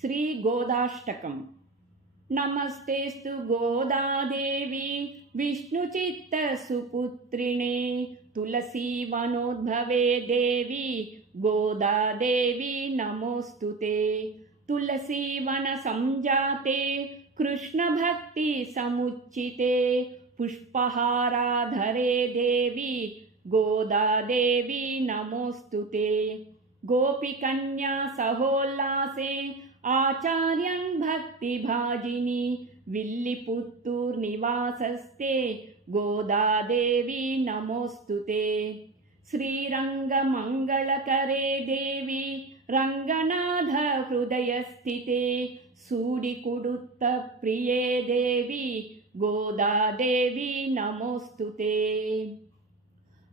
श्रीगोदाष्टकम्। नमस्तेस्तु गोदादेवी विष्णुचित्तसुपुत्रिणे तुलसीवनोद्भवे देवी गोदादेवी नमोऽस्तुते। तुलसीवनसंजाते कृष्णभक्तिसमुच्चिते पुष्पहाराधरे देवी गोदादेवी नमोऽस्तुते। गोपीकन्या सहोल्लासे आचार्यन् भक्तिभाजिनी विल्लिपुत्तूर्निवासस्ते गोदादेवी नमोऽस्तुते। श्रीरङ्गमङ्गलकरे देवी रङ्गनाथ हृदयस्थिते सूडिकुडुत्तप्रिये देवी गोदादेवी नमोऽस्तुते।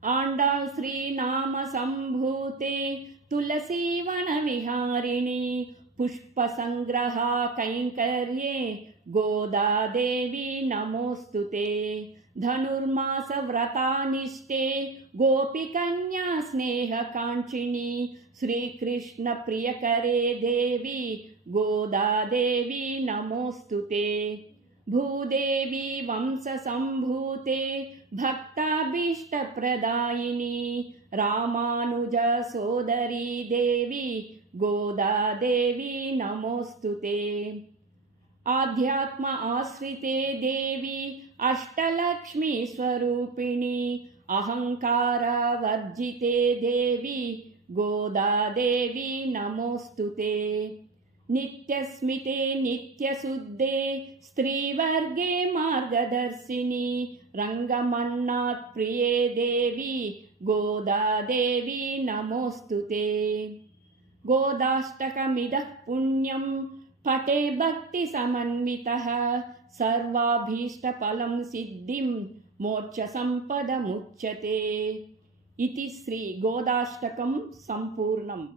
आण्डाळ् श्रीनामसम्भूते तुलसीवनविहारिणि पुष्पसङ्ग्रहा कैङ्कर्ये गोदादेवी नमोऽस्तुते। धनुर्मासव्रतानिष्ठे गोपीकन्या स्नेहकाङ्क्षिणि श्रीकृष्णप्रियकरे देवी गोदादेवी नमोऽस्तुते। भूदेवी वंशसम्भूते भक्ताभीष्टप्रदायिनी रामानुजसोदरी देवी गोदादेवी नमोऽस्तुते। आध्यात्म आश्रिते देवी अष्टलक्ष्मी स्वरूपिणी अहङ्कारवर्जिते देवी गोदादेवी नमोऽस्तुते। नित्यस्मिते नित्यशुद्धे स्त्रीवर्गे मार्गदर्शिनी रङ्गमन्नात्प्रिये देवी गोदादेवी नमोऽस्तुते। गोदाष्टकमिदः पुण्यं पठे भक्तिसमन्वितः सर्वाभीष्टफलं सिद्धिं मोक्षसम्पदमुच्यते। इति श्री गोदाष्टकं सम्पूर्णम्।